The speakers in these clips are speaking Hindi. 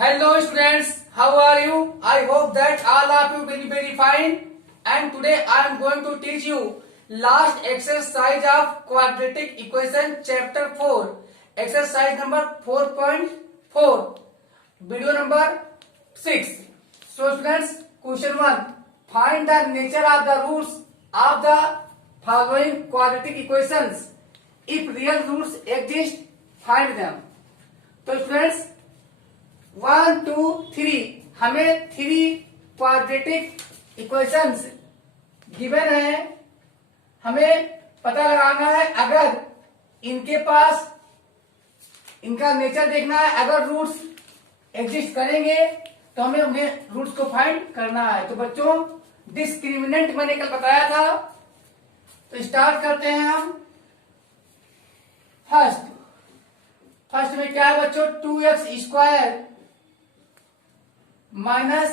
Hello students, how are you? I hope that all of you will be very fine. And today I am going to teach you last exercise of quadratic equation chapter 4. Exercise number 4.4. Video number 6. So students, question 1. Find the nature of the roots of the following quadratic equations. If real roots exist, find them. तो स्टूडेंट्स 1, 2, 3 हमें 3 क्वाड्रेटिक इक्वेशंस गिवन है। हमें पता लगाना है अगर इनके पास इनका नेचर देखना है। अगर रूट्स एग्जिस्ट करेंगे तो हमें उन्हें रूट्स को फाइंड करना है। तो बच्चों डिस्क्रिमिनेंट मैंने कल बताया था, तो स्टार्ट करते हैं हम। फर्स्ट में क्या है बच्चों, 2x² minus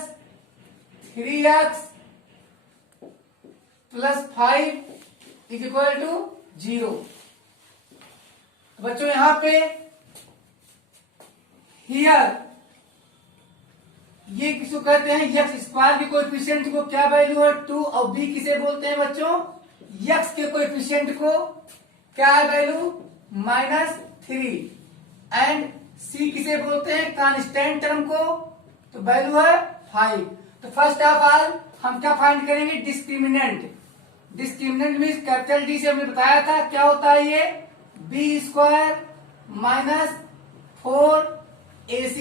3x plus 5 is equal to 0। बच्चों यहां पे हियर ये किसको कहते हैं, x² के कोएफिशिएंट को क्या वैल्यू है 2, और b किसे बोलते हैं बच्चों, x के कोएफिशिएंट को क्या है वैल्यू -3, एंड c किसे बोलते हैं कांस्टेंट टर्म को, तो वैल्यू है 5। तो फर्स्ट ऑफ ऑल हम क्या फाइंड करेंगे, discriminant. Discriminant means capital D से हमने बताया था क्या होता है ये, b² माइनस 4ac।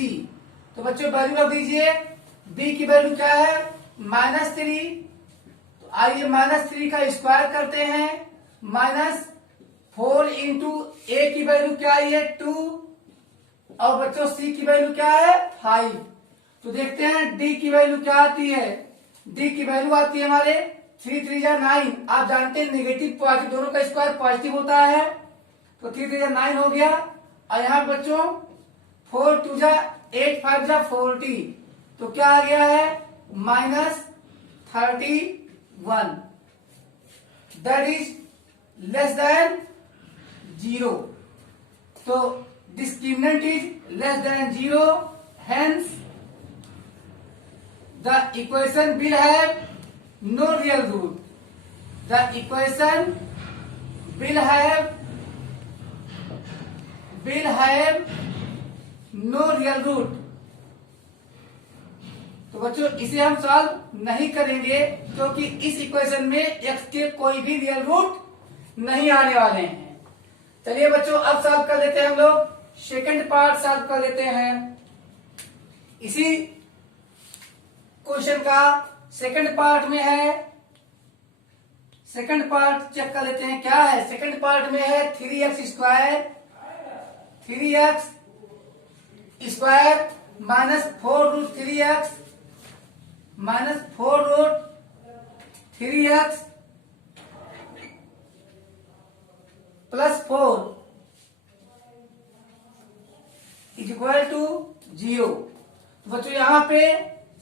तो बच्चों वैल्यू रख दीजिए, b की वैल्यू क्या है -3। तो आइए -3 का स्क्वायर करते हैं, -4 इंटू a की वैल्यू क्या आई है 2, और बच्चों c की वैल्यू क्या है 5। तो देखते हैं d की वैल्यू क्या आती है। d की वैल्यू आती है हमारे 3 3 जा 9। आप जानते हैं नेगेटिव पॉजिटिव दोनों का स्क्वायर पॉजिटिव होता है, तो 3 3 जा 9 हो गया। और यहाँ बच्चों 4 2 जा 8 5 जा 40, तो क्या आ गया है -31, दैट इज लेस देन 0। तो discriminant is less than 0, hence the equation will have no real root. The equation will have no real root. तो बच्चों इसे हम सॉल्व नहीं करेंगे क्योंकि इस इक्वेशन में x के कोई भी रियल रूट नहीं आने वाले हैं। चलिए बच्चों अब सॉल्व कर लेते हैं हम लोग। सेकंड पार्ट सॉल्व कर लेते हैं। इसी क्वेश्चन का सेकंड पार्ट में है, सेकंड पार्ट चेक कर लेते हैं क्या है। सेकंड पार्ट में है 3x² minus 4√3x minus 4√3x plus 4 is equal to 0। तो बच्चों यहाँ पे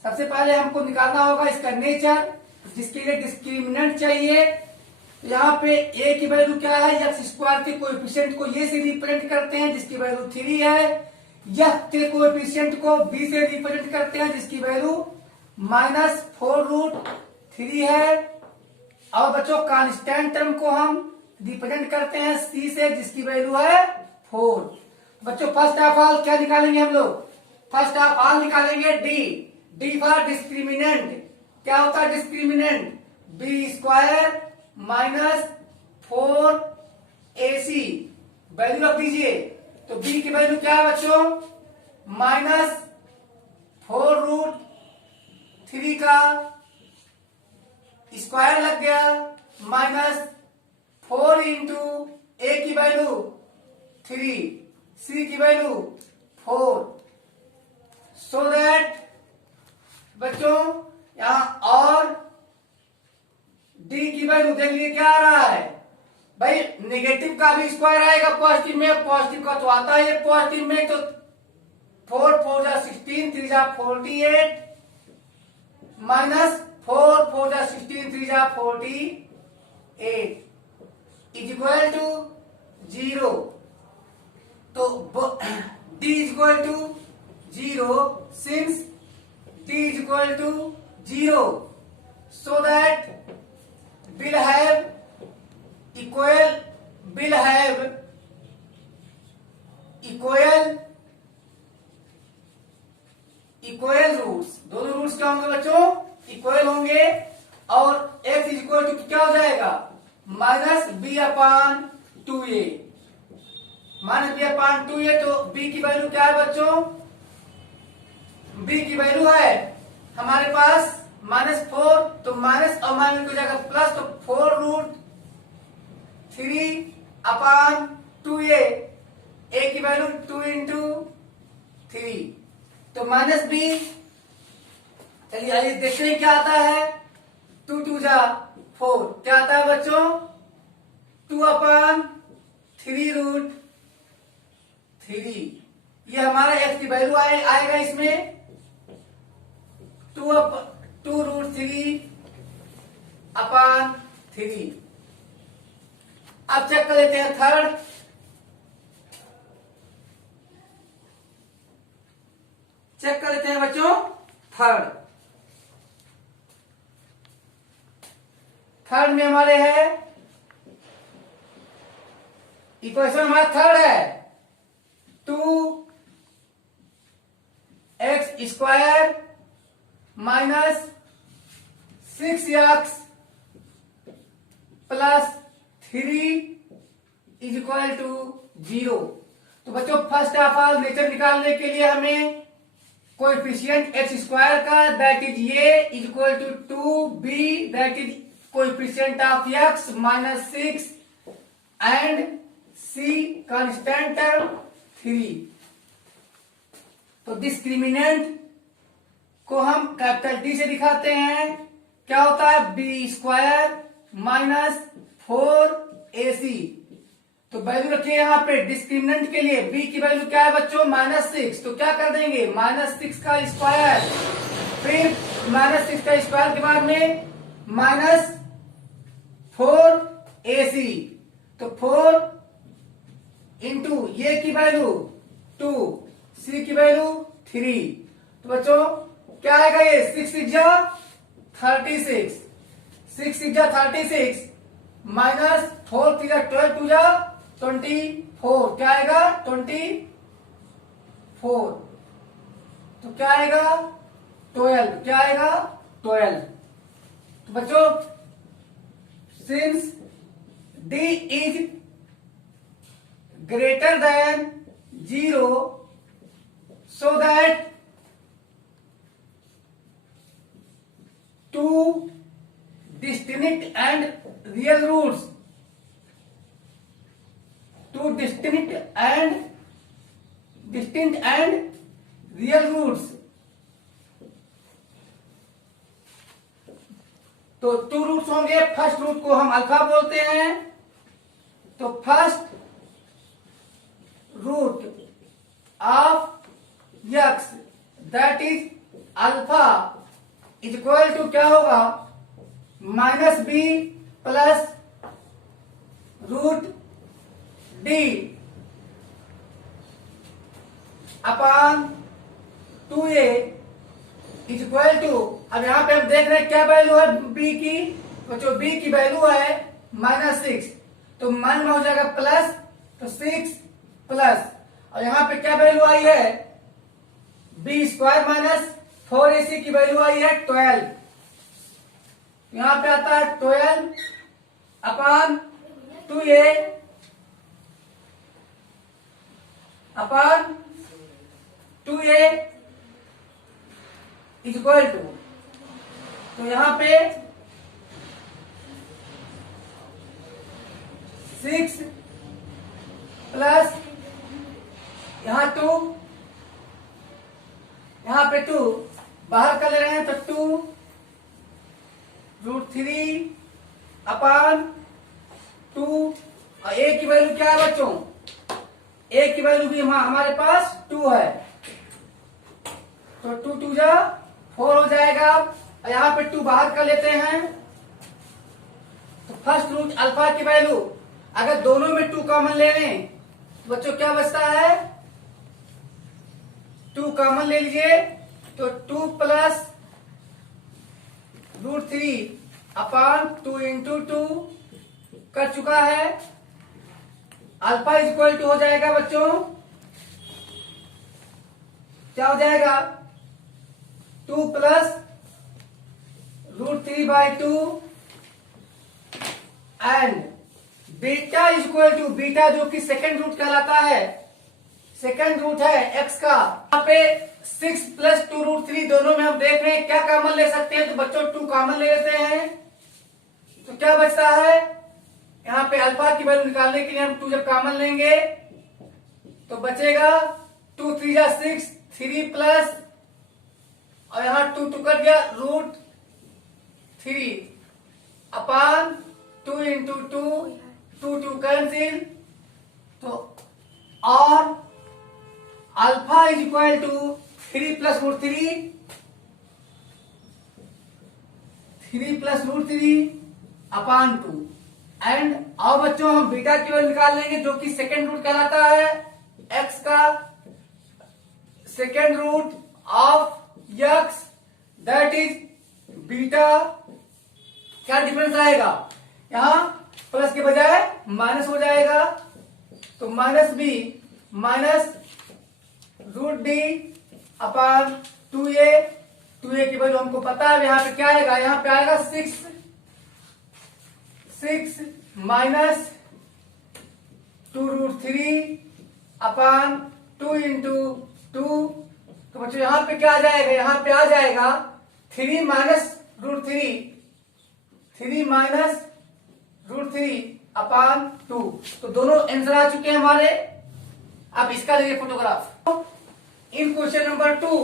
सबसे पहले हमको निकालना होगा इसका नेचर, जिसके लिए डिस्क्रिमिनेंट चाहिए। तो यहाँ पे a की वैल्यू क्या है, x² के कोएफिशिएंट को ये से रिप्रेजेंट करते हैं जिसकी वैल्यू 3 है। x के कोएफिशिएंट को b से रिप्रेजेंट करते हैं जिसकी वैल्यू -4√3 है। और बच्चों कांस्टेंट टर्म को हम रिप्रेजेंट करते हैं c से जिसकी वैल्यू है 4। बच्चों फर्स्ट ऑफ ऑल क्या निकालेंगे हम लोग, फर्स्ट ऑफ ऑल निकालेंगे डी फॉर डिस्क्रिमिनेंट। क्या होता है discriminant, b² minus 4ac value रख दीजिए। तो b की वैल्यू क्या है बच्चों -4√3 का स्क्वायर लग गया, -4 इंटू a की वैल्यू 3, c की वैल्यू 4। सो दैट बच्चों यहां और d की वैल्यू देख लीजिए क्या आ रहा है भाई, नेगेटिव का भी स्क्वायर आएगा पॉजिटिव में, पॉजिटिव का तो आता है पॉजिटिव में। तो 4 4 जा 16 3 जा 48 माइनस 4 4 जा 16 3 जा 48 इज इक्वल टू 0। तो d is equal to 0 since t is equal to 0, so that will have equal roots. दोनों रूट्स क्या होंगे बच्चों? इक्वल होंगे। और x इज इक्वल टू क्या हो जाएगा? माइनस बी अपान 2a। माइनस बी अपान 2a, तो b की वैल्यू क्या है बच्चों? b की वैल्यू है हमारे पास -4, तो माइनस और माइनस की जगह प्लस, तो 4 रूट 3 अपान 2a। a की वैल्यू 2 इंटू 3, तो माइनस बी। चलिए आइए देखते हैं क्या आता है। 2 2 जा 4, क्या आता है बच्चों? 2 अपान 3 रूट 3। ये हमारा x की वैल्यू आएगा इसमें 2 रूट 3 अपान 3। अब चेक कर लेते हैं थर्ड। चेक कर लेते हैं बच्चों थर्ड में हमारे है इक्वेशन, हमारा थर्ड है 2x square minus 6x plus 3 is equal to 0। तो बच्चों फर्स्ट ऑफ ऑल नेचर निकालने के लिए हमें कोएफिशिएंट x स्क्वायर का, that is a is equal to 2b, that is coefficient of x minus 6 and c constant term 3। तो डिस्क्रिमिनेंट को हम कैपिटल D से दिखाते हैं। क्या होता है? b square minus 4ac। तो वैल्यू रखिए यहाँ पे डिस्क्रिमिनेंट के लिए। b की वैल्यू क्या है बच्चों? -6। तो क्या कर देंगे? -6 का स्क्वायर, फिर -6 का स्क्वायर के बाद में -4ac, तो 4 इंटू ये की वैल्यू 2, c की वैल्यू 3। तो बच्चों क्या आएगा? ये 6 6 जा 36, 6 6 जा 36 माइनस 4 3 जा 12 2 जा 24, क्या आएगा? 24। तो क्या आएगा? 12। क्या आएगा? 12। तो बच्चों since d is greater than 0, so that two distinct and real roots, two distinct and real roots, तो 2 रूट्स होंगे। फर्स्ट रूट को हम अल्फा बोलते हैं। तो first root of x, that is alpha, is equal to क्या होगा? -b plus root d upon 2a is equal to, अब यहां पे हम देख रहे हैं क्या वैल्यू है b की। तो जो b की वैल्यू है -6, तो मन में हो जाएगा प्लस, तो 6 प्लस, और यहां पे क्या वैल्यू आई है? b स्क्वायर माइनस 4ac की वैल्यू आई है 12। यहां पे आता है 12 upon 2a upon 2a is equal to, तो यहां पे 6 प्लस यहां 2, यहां पे 2 बाहर कर ले रहे हैं, तो 2 रूट 3 अपान 2, और a की वैल्यू क्या है बच्चों? a की वैल्यू भी हमारे पास 2 है, तो 2 2 जा 4 हो जाएगा। और यहां पे 2 बाहर कर लेते हैं, तो फर्स्ट रूट अल्फा की वैल्यू, अगर दोनों में 2 कॉमन ले लें तो बच्चों क्या बचता है? 2 कॉमन ले लीजिए तो 2 प्लस √3/2 इंटू 2 कर चुका है। अल्फा इक्वल टू हो जाएगा बच्चों, क्या हो जाएगा 2 plus √3/2 and beta equal to, beta जो कि सेकेंड रूट कहलाता है, सेकेंड रूट है x का। यहाँ पे 6 प्लस 2√3 दोनों में हम देख रहे हैं क्या कॉमन ले सकते हैं, तो बच्चों 2 कॉमन ले लेते हैं तो क्या बचता है, यहाँ पे अल्फा की वैल्यू निकालने के लिए हम 2 जब कॉमन लेंगे तो बचेगा 2 3 जा 6, 3 प्लस और यहाँ 2 2 कर दिया √3/2 इंटू 2 2 कैंसिल, तो और alpha is equal to 3 plus √3/2 and अब बच्चों हम बीटा की वैल्यू निकाल लेंगे जो कि सेकेंड रूट कहलाता है x का, second root of x that is beta. क्या डिफरेंस आएगा, यहां प्लस के बजाय माइनस हो जाएगा, तो minus b minus √d/2a, 2a की वैल्यू हमको पता है, यहाँ पे क्या आएगा, यहाँ पे आएगा 6 माइनस 2√3/2 इंटू 2, तो बच्चों यहाँ पे क्या आ जाएगा, यहाँ पे आ जाएगा 3 माइनस √3/2, तो दोनों आंसर आ चुके हैं हमारे। अब इसका लेंगे photograph. In question number 2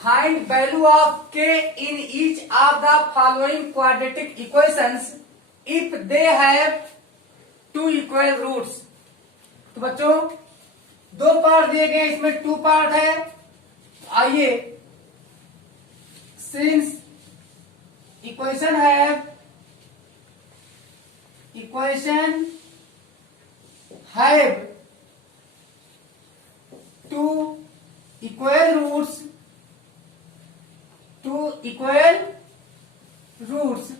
find value of k in each of the following quadratic equations if they have 2 equal roots. तो बच्चों 2 पार्ट दिए गए, इसमें 2 पार्ट है। आइए, since equation have 2 equal roots,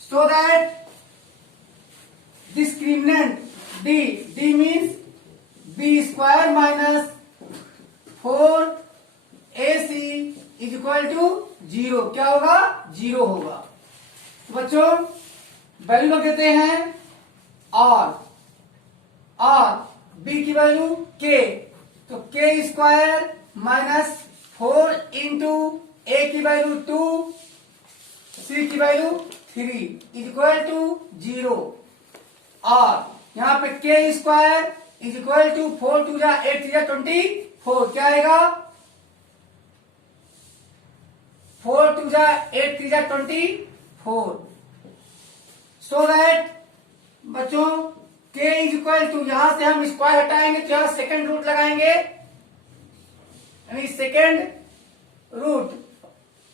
so that discriminant d means b square minus 4ac is equal to 0, क्या होगा 0 होगा। तो बच्चों वैल्यू रख देते हैं और b की वैल्यू k, तो k square minus 4 into a की वैल्यू 2, c की वैल्यू 3 इज इक्वल टू 0, और यहाँ पे k square is equal to 4 2 जा 8 3 जा 24, क्या आएगा 4 2 जा 8 3 जा 24, सो दैट बच्चों k इज इक्वल टू, यहां से हम स्क्वायर हटाएंगे तो यहां सेकेंड रूट लगाएंगे, यानी सेकेंड रूट,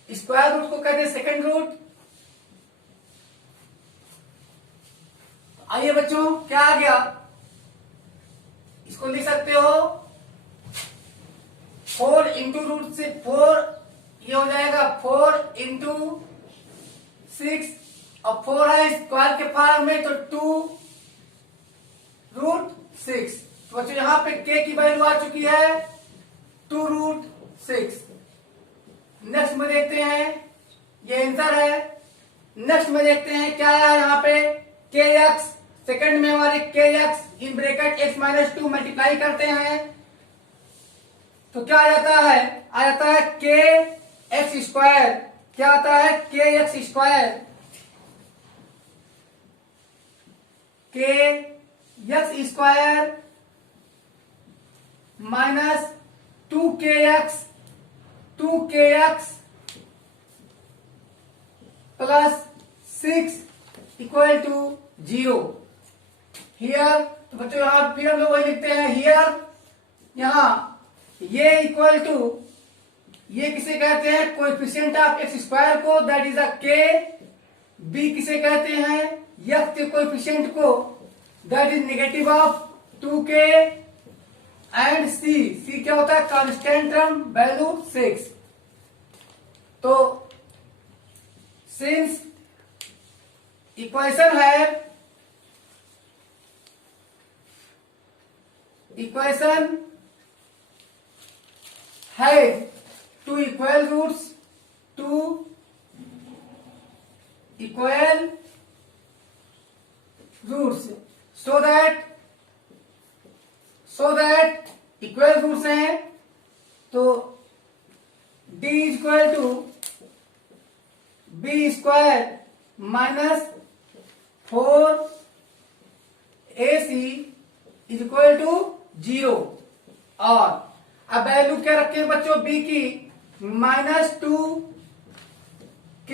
स्क्वायर रूट को कहते हैं सेकेंड रूट। आइए बच्चों क्या आ गया, इसको लिख सकते हो 4 इंटू रूट से 4, ये हो जाएगा 4 इंटू 6, और 4 है स्क्वायर के फॉर्म में तो 2√6। तो बच्चों यहाँ पे k की वैल्यू आ चुकी है 2√6। नेक्स्ट में देखते हैं, ये आंसर है। नेक्स्ट में देखते हैं क्या है यहाँ पे, kx, सेकंड में हमारे kx in bracket x minus 2 multiply करते हैं तो क्या आ जाता है, kx स्क्वायर, क्या आता है kx square, kx square minus 2kx plus 6 equal to 0 here. तो बच्चों यहां फिर हम लोग वही लिखते हैं हियर, यहां ये इक्वल टू, ये किसे कहते हैं कोएफिशिएंट ऑफ एक्स स्क्वायर को, that is a k. B किसे कहते हैं एक्स के कोएफिशिएंट को, that is negative of 2k। And c क्या होता है, कांस्टेंट टर्म, वैल्यू 6। तो सिंस इक्वेशन है two equal roots, so that equal roots हैं, तो d is equal to b square minus 4ac is equal to 0। और अब वैल्यू क्या रखे हैं बच्चों b की, -2k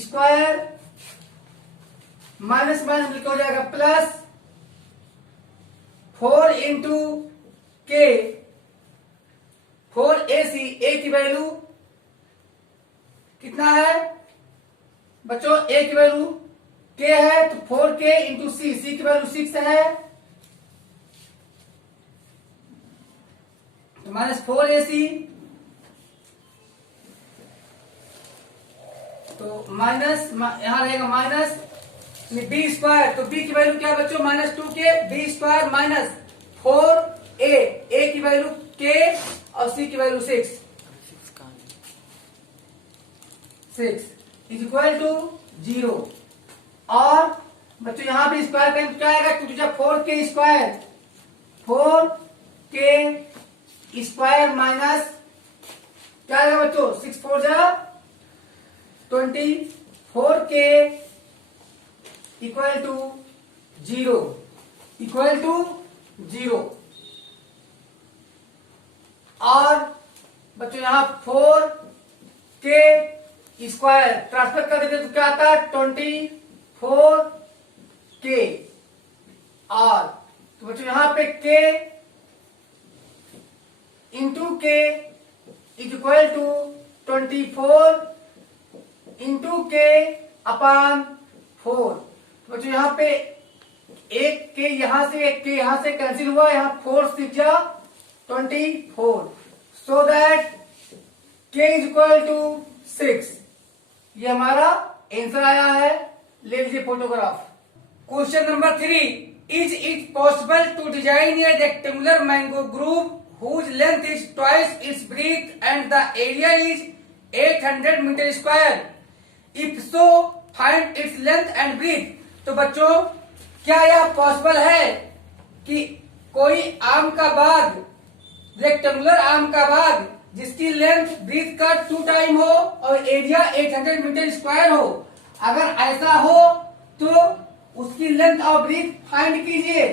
स्क्वायर माइनस माइनस लिखा हो जाएगा प्लस 4 इंटू के 4ac, a की वैल्यू कितना है बच्चों, a की वैल्यू k है, तो 4k इंटू c की वैल्यू 6 है, तो -4ac, तो माइनस यहां रहेगा माइनस बी स्क्वायर, तो बी की वैल्यू क्या है बच्चों, -2k, B square minus 4a, a की वैल्यू k और c की वैल्यू 6 इज इक्वल टू 0। और बच्चों यहां भी स्क्वायर करें तो क्या आएगा, 4k स्क्वायर माइनस क्या आएगा बच्चों, 6 4 24k इक्वल टू 0। और बच्चों यहां 4k स्क्वायर ट्रांसफर कर देते तो क्या आता है, 24k। और तो बच्चों यहां पे k into k is equal to 24 into k upon 4। बच्चों यहां पे एक के यहां से एक के यहां से कैंसिल हुआ, यहां 4 6 जा 24, so that k is equal to 6। ये हमारा आंसर आया है, ले लीजिए photograph. Question number 3, is it possible to design a rectangular mango group whose length is twice its breadth and the area is 800 metre square, if so find its length and breadth। तो बच्चों क्या यह पॉसिबल है कि कोई आम का बाग, रेक्टेंगुलर आम का बाग जिसकी लेंथ ब्रीथ का 2 टाइम हो और एरिया 800 मीटर स्क्वायर हो, अगर ऐसा हो तो उसकी लेंथ और ब्रीथ फाइंड कीजिए।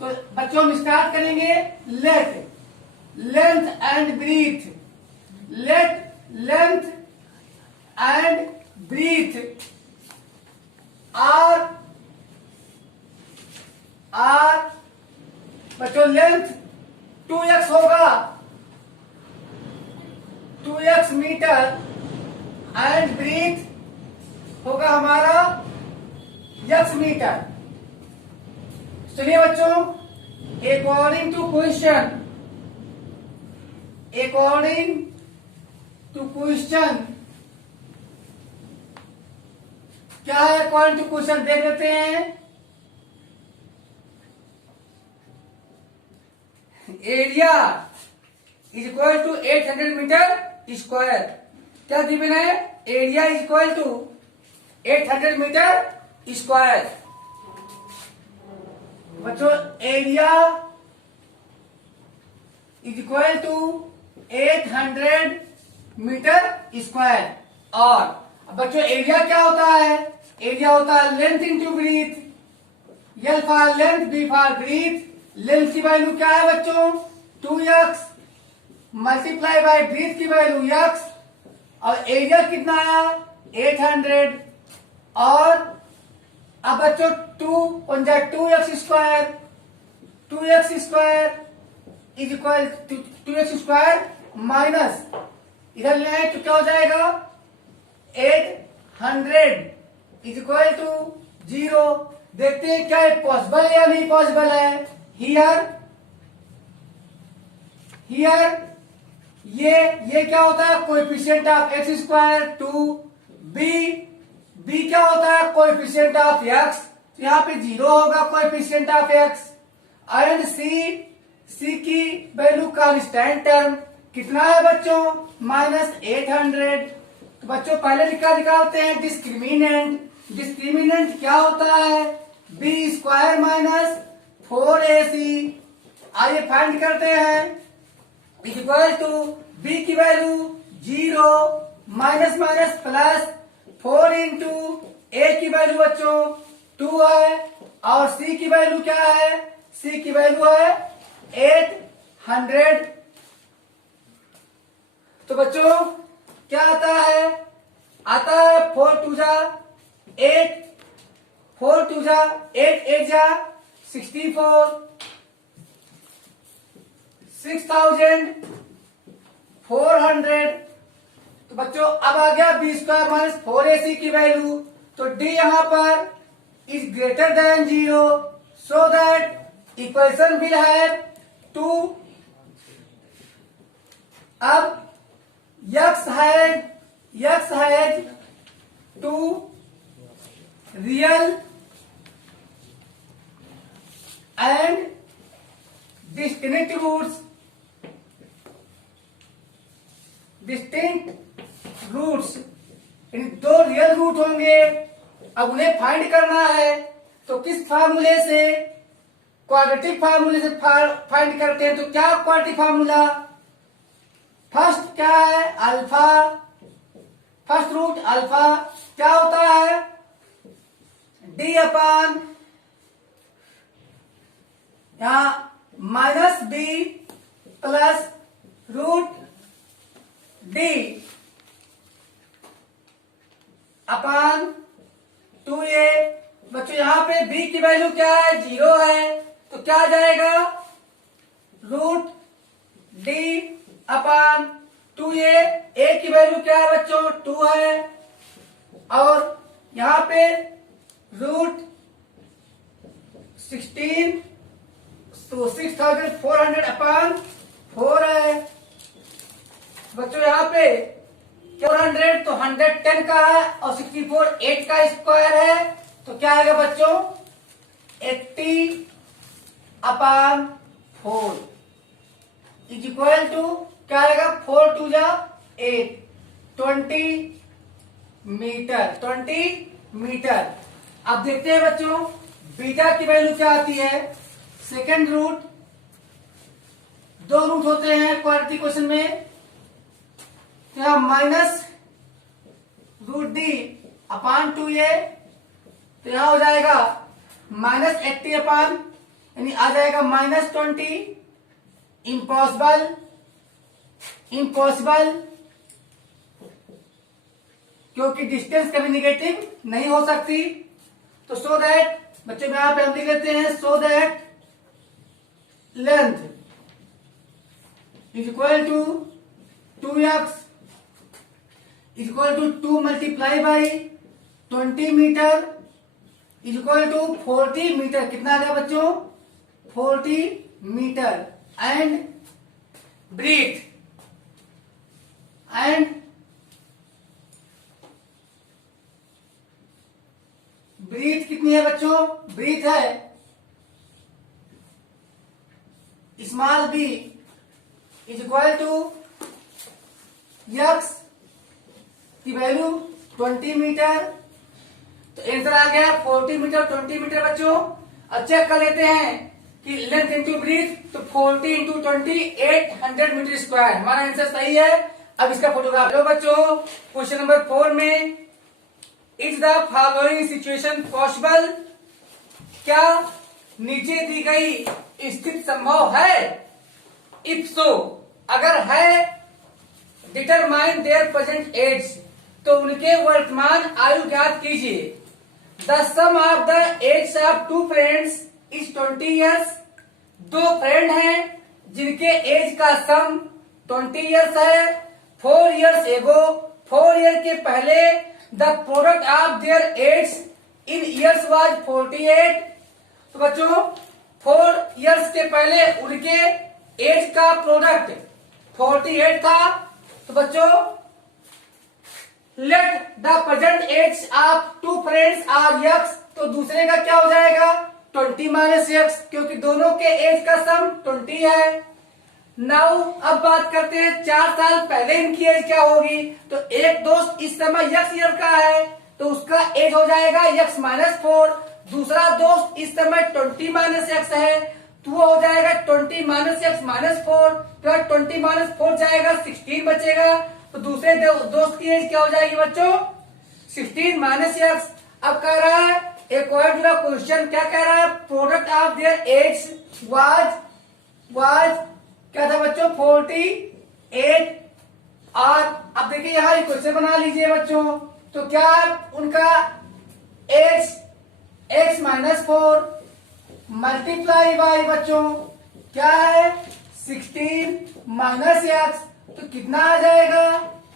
तो बच्चों हम स्टार्ट करेंगे, let length and breadth, let length and breadth are बच्चों लेंथ 2x होगा, 2x मीटर, एंड ब्रीथ होगा हमारा x मीटर। चलिए बच्चों, अकॉर्डिंग टू क्वेश्चन क्या है, अकॉर्डिंग टू क्वेश्चन देख लेते हैं। Area is equal to 800 metre square, क्या गिवन है, area is equal to 800 metre square. बच्चों area is equal to 800 metre square. और बच्चों एरिया क्या होता है, एरिया होता है length into breadth, L for length, B for breadth. Length की वैल्यू क्या है बच्चों, 2x मल्टीप्लाई बाय ब्रीथ की वैल्यू x, और एरिया कितना आया 800। और अब बच्चों 2x square is equal to 2x square minus इधर ले आए तो क्या हो जाएगा 800 इज इक्वल टू 0। देखते हैं क्या पॉसिबल है या नहीं पॉसिबल है। हियर हियर ये क्या होता है, coefficient of x square two B क्या होता है, कोएफिशिएंट ऑफ एक्स, यहाँ पे 0 होगा कोएफिशिएंट ऑफ एक्स, एंड सी की वैल्यू कांस्टेंट टर्म कितना है बच्चों, -800। तो बच्चों पहले निकालते हैं डिस्क्रिमिनेंट क्या होता है, बी स्क्वायर माइनस 4ac। आइए फाइंड करते हैं, इक्वल टू बी की value 0 minus minus plus 4 into a की वैल्यू बच्चों 2 है, और सी की वैल्यू क्या है, सी की वैल्यू है 800। तो बच्चों क्या आता है 4 2 जा 8, 4 2 जा 8, 8 जा 64, 6400। तो बच्चों अब आ गया बी स्क्वायर माइनस 4ac की वैल्यू, तो डी यहां पर is greater than 0, so that equation will have 2। अब x has 2 real and distinct roots, दो रियल रूट होंगे। अब उन्हें फाइंड करना है, तो किस फार्मूले से, क्वाड्रेटिक फार्मूले से फाइंड करते हैं। तो क्या क्वाड्रेटिक फार्मूला, फर्स्ट क्या है अल्फा, फर्स्ट रूट अल्फा क्या होता है, डी अपान यहां minus b plus root D upon 2a। बच्चों यहां पे b की वैल्यू क्या है, 0 है, तो क्या आ जाएगा, root D upon 2a। a की वैल्यू क्या है बच्चों, 2 है, और यहां पे रूट 16, तो 6400 अपान 4 है। बच्चों यहाँ पे 400 तो 110 का है, और 64 8 का स्क्वायर है, तो क्या आएगा बच्चों 80 अपान 4 इज इक्वल टू क्या आएगा, 4 2 जा 8, 20 मीटर। अब देखते हैं बच्चों बीटा की वैल्यू क्या आती है। सेकेंड रूट, दो रूट होते हैं क्वाड्रेटिक क्वेश्चन में, यहाँ minus root D upon 2a, तो यहां हो जाएगा -80 अपान, यानी आ जाएगा -20। इम्पॉसिबल क्योंकि डिस्टेंस कभी निगेटिव नहीं हो सकती। तो सो दैट बच्चों यहां पे हम लिख लेते हैं, so that length is equal to 2x is equal to 2 multiply by 20 metre is equal to 40 metre. कितना आ गया बच्चों, 40 मीटर। एंड ब्रीथ कितनी है बच्चों, ब्रीथ है small b is equal to x की वैल्यू 20 मीटर। तो आंसर आ गया 40 मीटर 20 मीटर। बच्चों अब चेक कर लेते हैं कि लेंथ इंटू ब्रीथ, तो 40 इंटू 20 800 मीटर स्क्वायर, हमारा आंसर सही है। अब इसका फोटोग्राफ लो बच्चों। क्वेश्चन नंबर 4 में is the following situation possible, क्या नीचे दी गई स्थिति संभव है। इफ सो, अगर है, डिटरमाइन देयर प्रेजेंट एज, तो उनके वर्तमान आयु ज्ञात कीजिए। The sum of the age of two friends is 20 years. दो फ्रेंड हैं जिनके एज का सम 20 ईयर्स है। 4 ईयर्स एगो, 4 ईयर के पहले the product of their age in years was 48। तो बच्चों 4 ईयर्स के पहले उनके एज का प्रोडक्ट 48 था, तो बच्चों let the present age of two friends are X, तो दूसरे का क्या हो जाएगा 20 माइनस यक्स, क्योंकि दोनों के एज का सम 20 है। नाउ अब बात करते हैं 4 साल पहले इनकी एज क्या होगी। तो एक दोस्त इस समय यक्स ईयर का है, तो उसका एज हो जाएगा यक्स माइनस 4। दूसरा दोस्त इस समय 20 माइनस एक्स है, तो वो हो जाएगा 20 माइनस एक्स माइनस 4, तो 20 माइनस 4 जाएगा 16 बचेगा। तो दूसरे दोस्त की एज क्या हो जाएगी बच्चों 16 माइनस एक्स। अब कह रहा है अकॉर्डिंग टू द क्वेश्चन, क्या कह रहा है, product of their age was क्या था बच्चों 48। और अब देखिए यहां क्वेश्चन बना लीजिए बच्चों, तो क्या उनका age x minus 4 multiply by बच्चों क्या है 16 माइनस एक्स, तो कितना आ जाएगा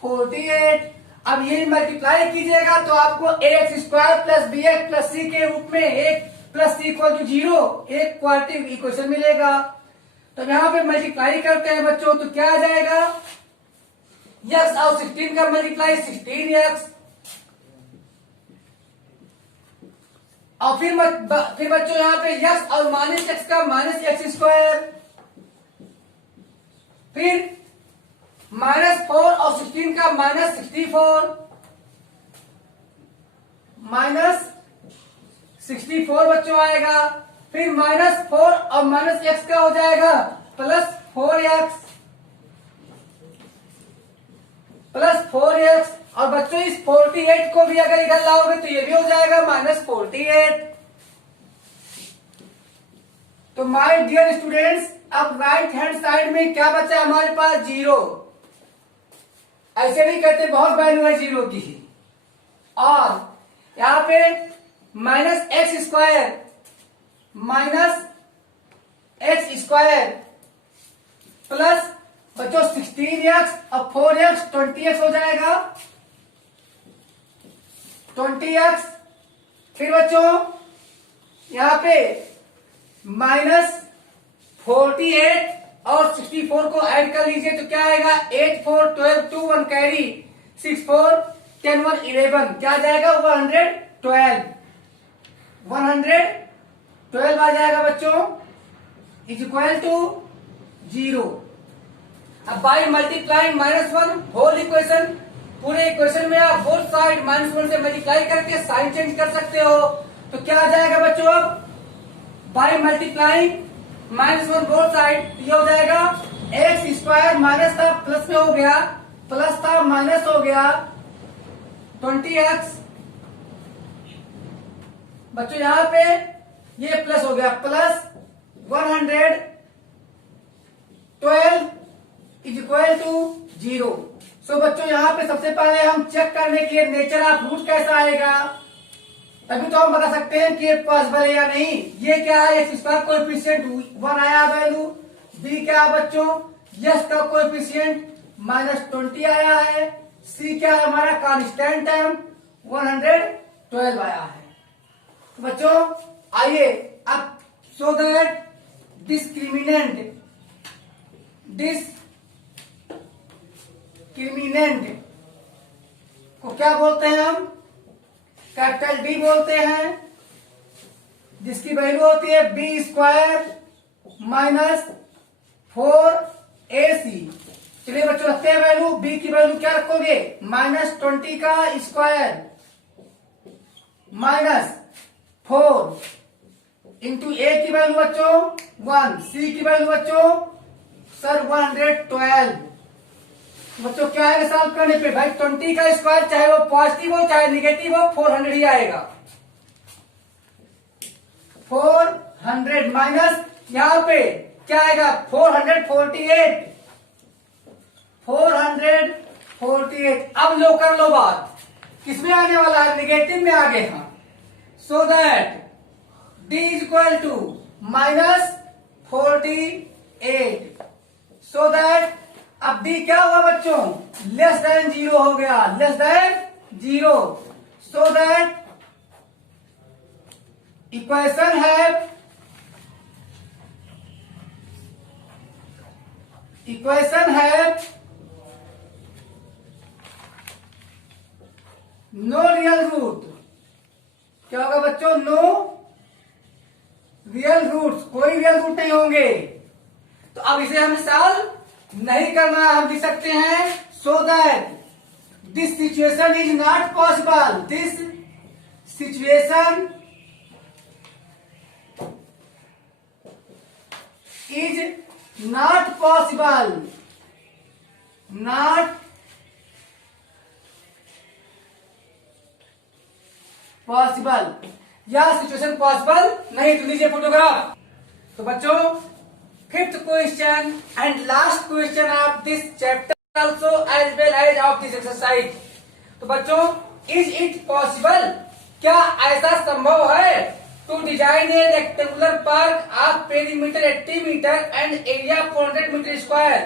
48। अब ये मल्टीप्लाई कीजिएगा तो आपको x square plus b x plus c के रूप में एक प्लस सी इक्वल टू 0 एक क्वाड्रेटिक इक्वेशन मिलेगा। तो यहाँ पे मल्टीप्लाई करते हैं बच्चों, तो क्या आ जाएगा एक्स और 16 का मल्टीप्लाई 16x, और फिर बच्चों यहाँ पे यक्स और माइनस एक्स का माइनस एक्स स्क्वायर, फिर माइनस 4 और 16 का माइनस 64, माइनस 64 बच्चों आएगा, फिर माइनस 4 और माइनस एक्स का हो जाएगा प्लस 4x, और बच्चों इस 48 को भी अगर इधर लाओगे तो ये भी हो जाएगा माइनस 48। तो माय डियर स्टूडेंट्स, अब राइट हैंड साइड में क्या बचा हमारे पास 0। ऐसे नहीं कहते बहुत वैल्यू है 0 की, और यहां पे माइनस एक्स स्क्वायर प्लस बच्चों 16x और 4x 20x हो जाएगा 20x। फिर बच्चों यहां पे माइनस 48 और 64 को ऐड कर लीजिए तो क्या आएगा 8 4 12 2 1 कैरी 6 4 10 1 11, क्या आ जाएगा 112 आ जाएगा बच्चों इज इक्वल टू 0। अब बाई मल्टीप्लाइंग -1 होल इक्वेशन, पूरे इक्वेशन में आप बोथ साइड -1 से मल्टीप्लाई करके साइन चेंज कर सकते हो। तो क्या आ जाएगा बच्चों अब बाई मल्टीप्लाइंग -1 बोथ साइड, ये हो जाएगा एक्स स्क्वायर माइनस था प्लस में हो गया, प्लस था माइनस हो गया 20x। बच्चों यहां पे ये प्लस हो गया प्लस 112 इज इक्वल टू 0। सो बच्चों यहाँ पे सबसे पहले हम चेक करने के लिए नेचर ऑफ रूट कैसा आएगा, तभी तो हम बता सकते हैं कि ये पॉसिबल है या नहीं। ये क्या है एक्स स्क्वायर कोएफिशिएंट 1 आया वैल्यू, बी क्या है बच्चों यस का कोएफिशिएंट -20 आया है, सी क्या है हमारा कांस्टेंट टर्म 112 आया है। तो बच्चों आइए अब सो दैट डिस्क्रिमिनेंट को क्या बोलते हैं हम कैपिटल डी बोलते हैं, जिसकी वैल्यू होती है बी स्क्वायर -4ac। चलिए बच्चों रखते हैं वैल्यू, बी की वैल्यू क्या रखोगे -20 का स्क्वायर -4 इंटू ए की वैल्यू बच्चों 1, सी की वैल्यू बच्चों सर 112। बच्चों क्या आएगा सॉल्व करने पे भाई 20 का स्क्वायर चाहे वो पॉजिटिव हो चाहे निगेटिव हो 400 ही आएगा। 400 माइनस यहां पे क्या आएगा 448। अब लो कर लो बात, किसमें आने वाला है निगेटिव में आ गए हम। So that d is equal to -48। So that अब d क्या हुआ बच्चों लेस देन 0 हो गया, less than 0। So that equation है नो रियल रूट। क्या होगा बच्चों? नो रियल रूट्स, कोई रियल रूट नहीं होंगे। तो अब इसे हमें सॉल्व नहीं करना, हम लिख सकते हैं so that this situation is not possible. This situation is not possible, not possible, या सिचुएशन पॉसिबल नहीं। तो लीजिए फोटोग्राफ। तो बच्चों, fifth question and last question of this chapter also as well as of this exercise. तो बच्चों, इज इट पॉसिबल, क्या ऐसा संभव है to design a rectangular park of perimeter 80 metre and area 400 metre square?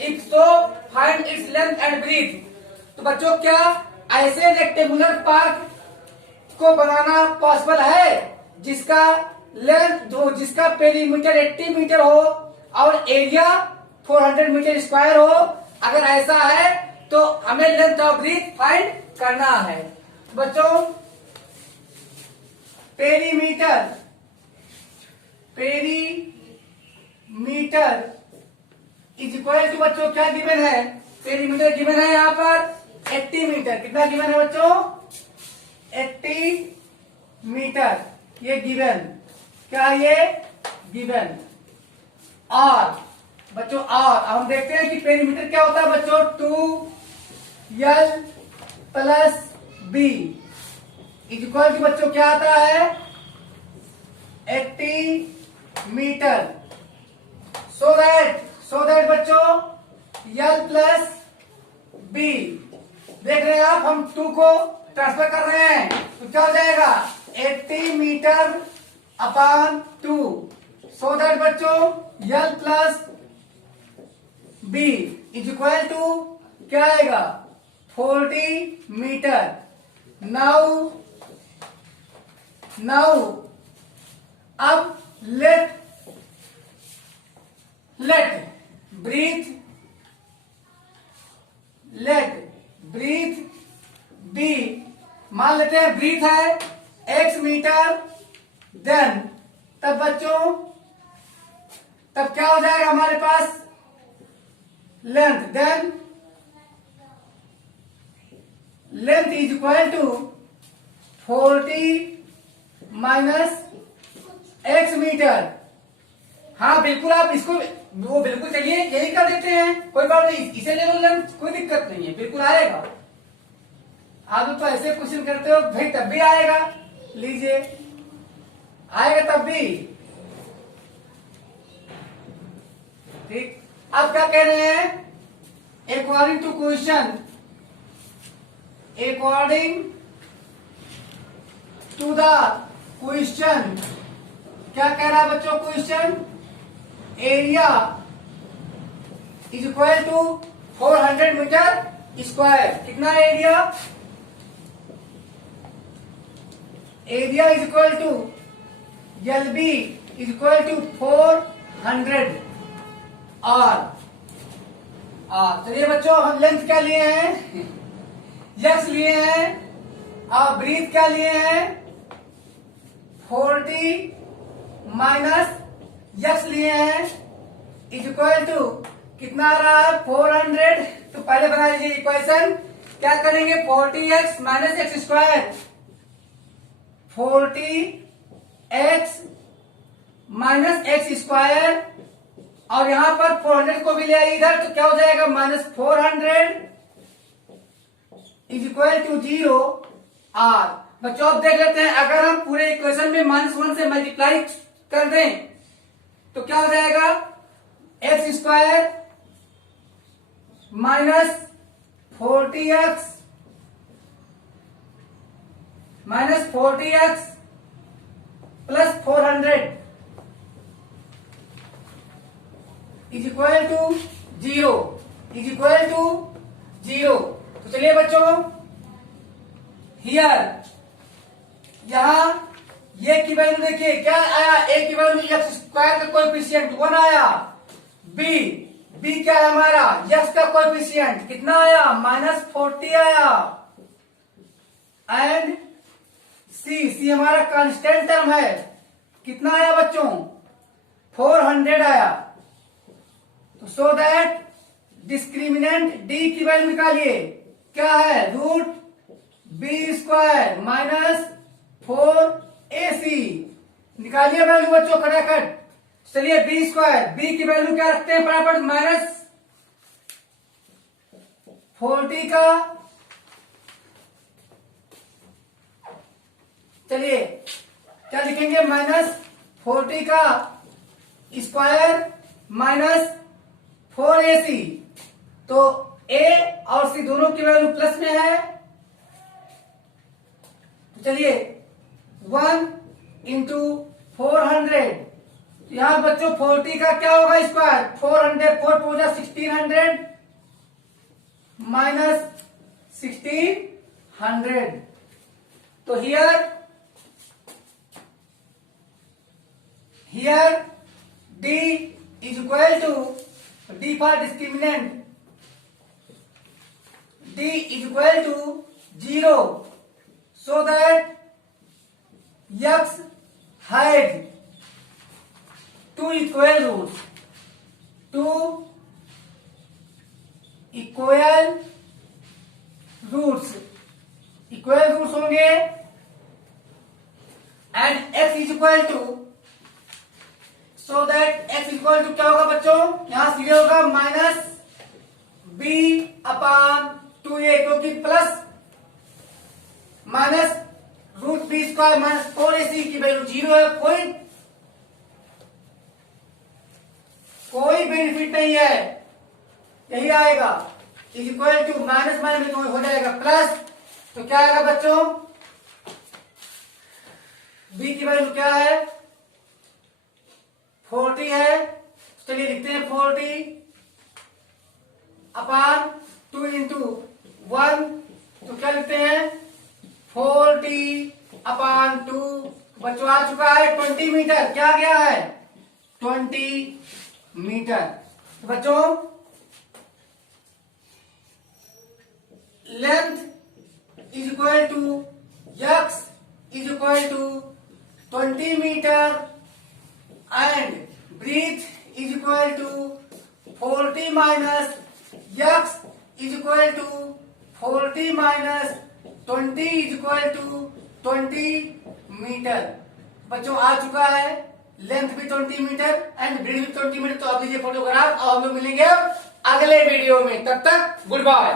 If so find its length and breadth. तो बच्चों, क्या ऐसे रेक्टेंगुलर पार्क को बनाना पॉसिबल है जिसका लेंथ जिसका पेरीमीटर 80 मीटर हो और एरिया 400 मीटर स्क्वायर हो? अगर ऐसा है तो हमें लेंथ और ब्रीथ फाइंड करना है। बच्चों, पेरीमीटर इज इक्वल टू बच्चों क्या गिवन है? पेरीमीटर गिवन है यहाँ पर 80 मीटर। कितना गिवन है बच्चों? 80 मीटर, ये गिवन। क्या ये गिवन? और बच्चों, और हम देखते हैं कि पेरीमीटर क्या होता है बच्चों? 2l plus B is equal to बच्चों क्या आता है? 80 मीटर। सो दैट बच्चों l प्लस बी, देख रहे हैं आप, हम 2 को ट्रांसफर कर रहे हैं तो क्या हो जाएगा? 80 मीटर अपॉन 2। सो दैट बच्चों l plus B is equal to क्या आएगा? 40 मीटर। नाउ अब लेट ब्रीथ बी, मान लेते हैं ब्रीथ है x मीटर, देन तब बच्चों तब क्या हो जाएगा हमारे पास? Length, then length is equal to 40 minus x metre. हाँ बिल्कुल, आप इसको वो बिल्कुल चलिए यही कर देते हैं, कोई बात नहीं, इसे ले लो लेंथ, कोई दिक्कत नहीं है, बिल्कुल आएगा। आप तो ऐसे क्वेश्चन करते हो भाई, तब भी आएगा। लीजिए, आएगा तब भी। ठीक, अब क्या कह रहे हैं? According to question, according to the question, क्या कह रहा है बच्चों? Question area is equal to 400 metre square. कितना area? Area is equal to LB is equal to 400 और चलिए बच्चों, हम लेंथ क्या लिए हैं? x लिए हैं और ब्रीथ क्या लिए हैं? 40 माइनस x लिए हैं इज इक्वल टू कितना आ रहा है? 400। तो पहले बना लीजिए इक्वेशन। क्या करेंगे? 40x minus x square, 40x minus x square, और यहां पर 400 को भी ले आइए इधर, तो क्या हो जाएगा? Minus 400 is equal to 0 r। बच्चों अब देख लेते हैं, अगर हम पूरे इक्वेशन में -1 से मल्टीप्लाई कर दें तो क्या हो जाएगा? X square minus 40x plus 400 is equal to 0। तो चलिए बच्चों, हियर यहां ये की वैल्यू देखिए क्या आया? ए की वैल्यू एक्स स्क्वायर का कोएफिशिएंट 1 आया। बी बी क्या है हमारा, यक्स का कोएफिशिएंट कितना आया, -40 आया। एंड सी हमारा कांस्टेंट टर्म है, कितना आया बच्चों, 400 आया। तो सो दैट डिस्क्रिमिनेंट डी की वैल्यू निकालिए, क्या है, √b² -4ac। निकालिए वैल्यू बच्चों खटाखट। चलिए b², b की वैल्यू क्या रखते हैं फटाफट, -40 का, चलिए क्या लिखेंगे, -40 का स्क्वायर -4ac। तो a और c दोनों की वैल्यू प्लस में है। तो चलिए 1 × 400, यहां बच्चों 40 का क्या होगा स्क्वायर, 400, 4 4 1600 -1600। तो here d is equal to, d for discriminant, d is equal to 0, so that x has two equal roots, two equal roots होंगे, and x is equal to, so that x is equal to क्या होगा बच्चों, यहां सीधे होगा -b/2a, क्योंकि प्लस -√b² -4ac की वैल्यू 0 है, कोई बेनिफिट नहीं है, यही आएगा, इज इक्वल टू माइनस में तो हो जाएगा प्लस। तो क्या आएगा बच्चों, b की वैल्यू क्या है, 40 है। चलिए लिखते हैं 40/2 × 1, तो क्या लिखते हैं, 40/2, बच्चों आ चुका है 20 मीटर, क्या आ गया है, 20 मीटर। तो बच्चों length is equal to x is equal to 20 metre and breadth is equal to 40 minus x is equal to 40 minus 20 is equal to 20 metre. बच्चों आ चुका है लेंथ भी 20 मीटर एंड ब्रीथ भी 20 मीटर। तो आप लीजिए फोटोग्राफ और हम लोग मिलेंगे अगले वीडियो में, तब तक गुड बाय।